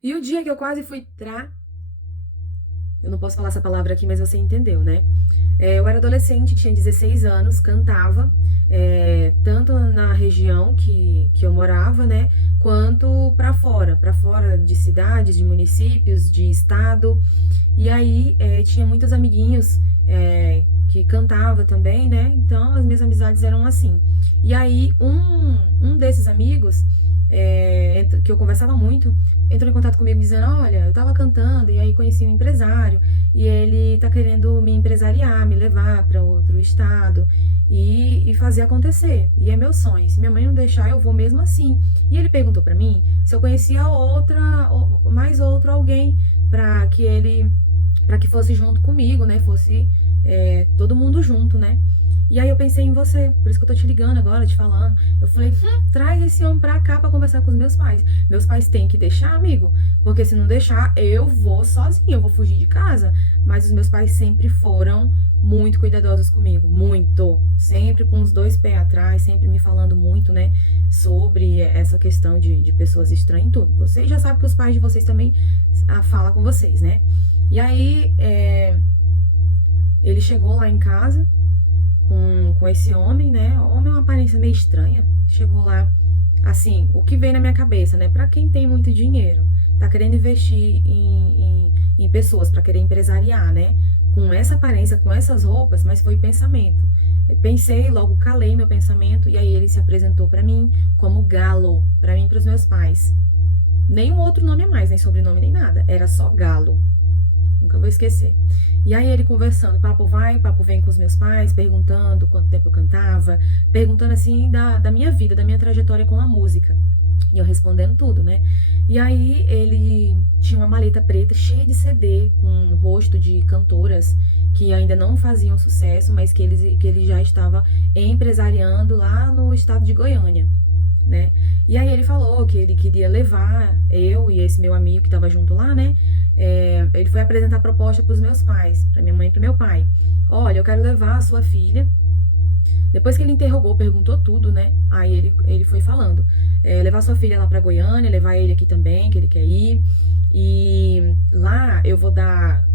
E o dia que eu quase fui eu não posso falar essa palavra aqui, mas você entendeu, né? Eu era adolescente, tinha 16 anos, cantava, tanto na região que eu morava, né? Quanto para fora de cidades, de municípios, de estado. E aí tinha muitos amiguinhos que cantava também, né? Então as minhas amizades eram assim. E aí um desses amigos, que eu conversava muito, entrou em contato comigo dizendo, olha, eu tava cantando e aí conheci um empresário e ele tá querendo me empresariar, me levar para outro estado e fazer acontecer. E é meu sonho. Se minha mãe não deixar, eu vou mesmo assim. E ele perguntou para mim se eu conhecia mais outro alguém para que fosse junto comigo, né? Fosse todo mundo junto, né? E aí eu pensei em você, por isso que eu tô te ligando agora, te falando. Eu falei, traz esse homem pra cá pra conversar com os meus pais. Meus pais têm que deixar, amigo, porque se não deixar, eu vou sozinha, eu vou fugir de casa. Mas os meus pais sempre foram muito cuidadosos comigo, muito. Sempre com os dois pés atrás, sempre me falando muito, né, sobre essa questão de pessoas estranhas e tudo. Vocês já sabem que os pais de vocês também falam com vocês, né? E aí, ele chegou lá em casa com esse homem, né? O homem é uma aparência meio estranha. Chegou lá, assim, o que vem na minha cabeça, né? Pra quem tem muito dinheiro, tá querendo investir em pessoas, pra querer empresariar, né? Com essa aparência, com essas roupas, mas foi pensamento. Eu pensei, logo calei meu pensamento, e aí ele se apresentou pra mim como Galo, pra mim e pros meus pais. Nenhum outro nome a mais, nem sobrenome, nem nada. Era só Galo. Nunca vou esquecer. E aí ele conversando, papo vai, papo vem com os meus pais, perguntando quanto tempo eu cantava, perguntando assim da minha vida, da minha trajetória com a música. E eu respondendo tudo, né? E aí ele tinha uma maleta preta cheia de CD com um rosto de cantoras que ainda não faziam sucesso, mas que ele já estava empresariando lá no estado de Goiânia, né? E aí ele falou que ele queria levar eu e esse meu amigo que estava junto lá, né? Ele foi apresentar a proposta para os meus pais, para minha mãe e para meu pai. Olha, eu quero levar a sua filha. Depois que ele interrogou, perguntou tudo, né? Aí ele foi falando. Levar sua filha lá pra Goiânia, levar ele aqui também, que ele quer ir. E lá eu vou dar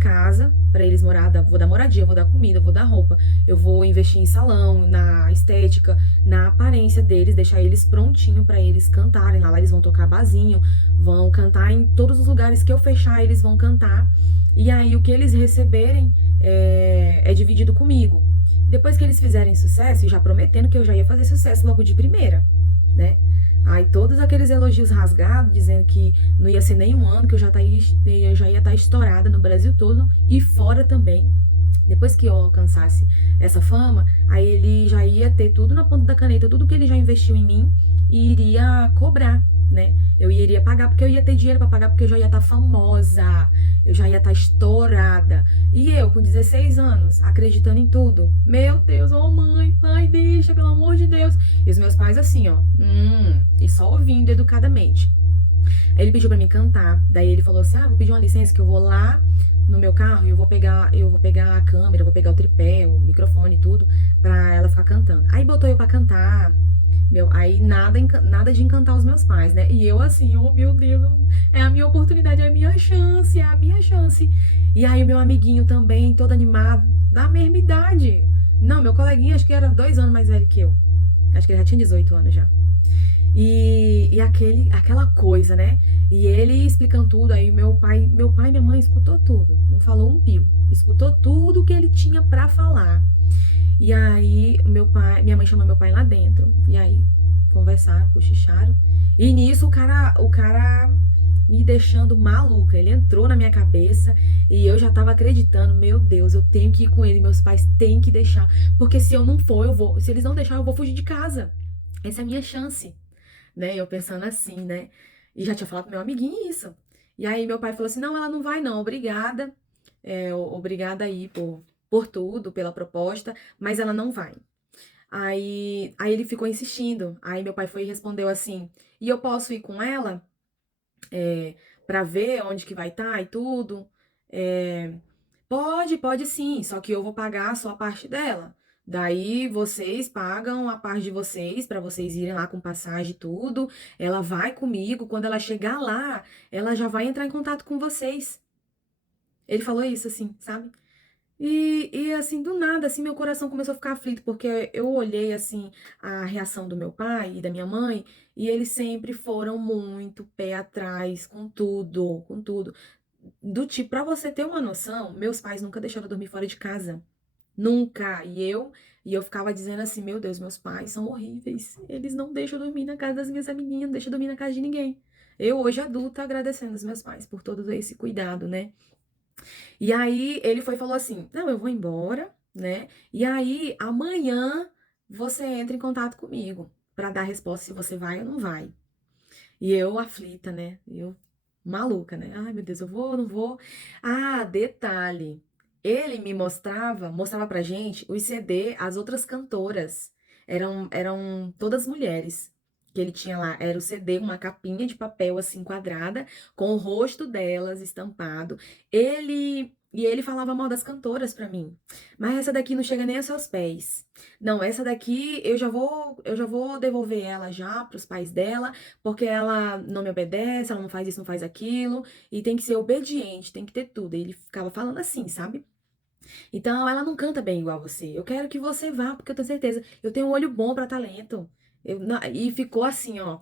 casa pra eles morar, vou dar moradia, vou dar comida, vou dar roupa. Eu vou investir em salão, na estética, na aparência deles, deixar eles prontinho pra eles cantarem lá. Lá eles vão tocar barzinho, vão cantar em todos os lugares que eu fechar, eles vão cantar. E aí o que eles receberem é dividido comigo. Depois que eles fizerem sucesso, e já prometendo que eu já ia fazer sucesso logo de primeira, né? Aí todos aqueles elogios rasgados, dizendo que não ia ser nem um ano, que eu já ia estar estourada no Brasil todo e fora também. Depois que eu alcançasse essa fama, aí ele já ia ter tudo na ponta da caneta, tudo que ele já investiu em mim e iria cobrar, né? Eu iria pagar porque eu ia ter dinheiro para pagar porque eu já ia estar famosa, eu já ia estar estourada. E eu com 16 anos, acreditando em tudo. Meu Deus, ô mãe, pai, deixa, pelo amor de Deus. E os meus pais assim, ó, e só ouvindo educadamente. Aí ele pediu para mim cantar. Daí ele falou assim: "Ah, vou pedir uma licença que eu vou lá no meu carro e eu vou pegar a câmera, eu vou pegar o tripé, o microfone e tudo pra ela ficar cantando". Aí botou eu pra cantar. Meu, aí nada de encantar os meus pais, né? E eu assim, oh meu Deus, é a minha oportunidade, é a minha chance, é a minha chance. E aí o meu amiguinho também, todo animado, da mesma idade. Não, meu coleguinha acho que era 2 anos mais velho que eu. Acho que ele já tinha 18 anos já. E aquela coisa, né? E ele explicando tudo, aí meu pai e minha mãe escutou tudo, não falou um pio, escutou tudo que ele tinha pra falar. E aí minha mãe chamou meu pai lá dentro, e aí conversaram, cochicharam. E nisso o cara me deixando maluca, ele entrou na minha cabeça e eu já tava acreditando, meu Deus, eu tenho que ir com ele, meus pais têm que deixar, porque se eu não for, se eles não deixarem, eu vou fugir de casa. Essa é a minha chance, né? Eu pensando assim, né? E já tinha falado pro meu amiguinho isso. E aí meu pai falou assim: não, ela não vai, não, obrigada. Obrigada aí por tudo, pela proposta, mas ela não vai. Aí ele ficou insistindo. Aí meu pai foi e respondeu assim: e eu posso ir com ela pra ver onde que vai estar e tudo? É, pode sim, só que eu vou pagar só a parte dela. Daí vocês pagam a parte de vocês para vocês irem lá com passagem e tudo. Ela vai comigo. Quando ela chegar lá, ela já vai entrar em contato com vocês. Ele falou isso assim, sabe? E assim, do nada, assim, meu coração começou a ficar aflito, porque eu olhei, assim, a reação do meu pai e da minha mãe, e eles sempre foram muito pé atrás com tudo, com tudo. Do tipo, pra você ter uma noção, meus pais nunca deixaram eu dormir fora de casa. Nunca. E eu ficava dizendo assim, meu Deus, meus pais são horríveis. Eles não deixam eu dormir na casa das minhas amiguinhas, não deixam eu dormir na casa de ninguém. Eu, hoje adulta, agradecendo os meus pais por todo esse cuidado, né? E aí ele foi e falou assim: Não, eu vou embora, né? E aí amanhã você entra em contato comigo pra dar a resposta se você vai ou não vai. E eu aflita, né? Eu maluca, né? Ai, meu Deus, eu vou ou não vou? Ah, detalhe. Ele me mostrava pra gente os CD, as outras cantoras. Eram todas mulheres que ele tinha lá. Era o CD, uma capinha de papel assim quadrada, com o rosto delas estampado. Ele falava mal das cantoras pra mim. Mas essa daqui não chega nem a seus pés. Não, essa daqui eu já vou devolver ela já pros pais dela, porque ela não me obedece, ela não faz isso, não faz aquilo, e tem que ser obediente, tem que ter tudo. Ele ficava falando assim, sabe? Então, ela não canta bem igual você. Eu quero que você vá, porque eu tenho certeza. Eu tenho um olho bom pra talento. E ficou assim, ó.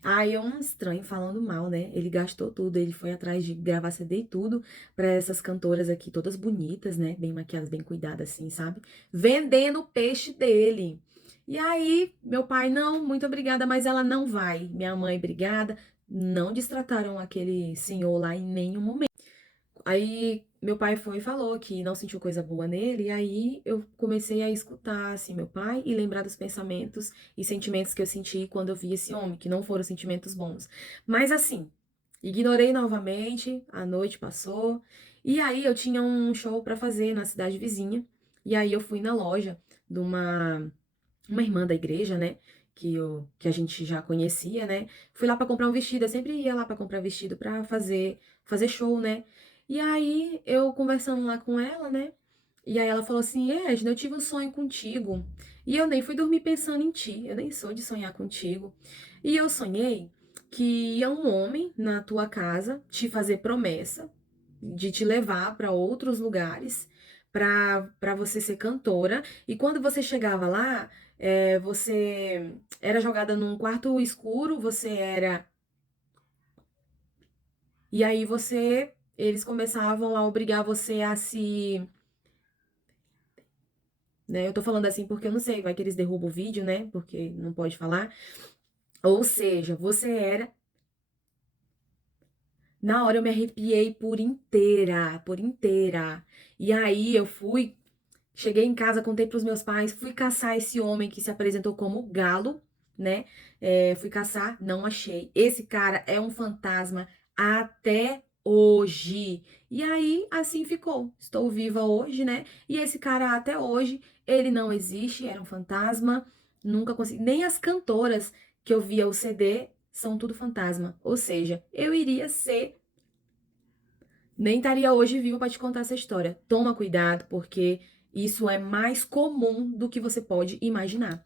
Aí é um estranho falando mal, né? Ele gastou tudo, ele foi atrás de gravar CD e tudo pra essas cantoras aqui, todas bonitas, né? Bem maquiadas, bem cuidadas, assim, sabe? Vendendo o peixe dele. E aí, meu pai, não, muito obrigada, mas ela não vai. Minha mãe, obrigada. Não destrataram aquele senhor lá em nenhum momento. Aí meu pai foi e falou que não sentiu coisa boa nele, e aí eu comecei a escutar assim meu pai e lembrar dos pensamentos e sentimentos que eu senti quando eu vi esse homem, que não foram sentimentos bons. Mas assim, ignorei novamente, a noite passou, e aí eu tinha um show pra fazer na cidade vizinha, e aí eu fui na loja de uma irmã da igreja, né? Que a gente já conhecia, né? Fui lá pra comprar um vestido, eu sempre ia lá pra comprar vestido pra fazer show, né? E aí eu conversando lá com ela, né? E aí ela falou assim: Edna, eu tive um sonho contigo. E eu nem fui dormir pensando em ti, eu nem sou de sonhar contigo. E eu sonhei que ia um homem na tua casa te fazer promessa de te levar pra outros lugares pra você ser cantora. E quando você chegava lá, você era jogada num quarto escuro, você era. E aí você. Eles começavam a obrigar você a se. Né? Eu tô falando assim porque eu não sei, vai que eles derrubam o vídeo, né? Porque não pode falar. Ou seja, você era. Na hora eu me arrepiei por inteira, por inteira. E aí eu fui, cheguei em casa, contei pros meus pais, fui caçar esse homem que se apresentou como Galo, né? Fui caçar, não achei. Esse cara é um fantasma até hoje. E aí, assim ficou. Estou viva hoje, né? E esse cara até hoje, ele não existe, era um fantasma. Nunca consegui. Nem as cantoras que eu via o CD são tudo fantasma. Ou seja, eu iria ser. Nem estaria hoje viva para te contar essa história. Toma cuidado, porque isso é mais comum do que você pode imaginar.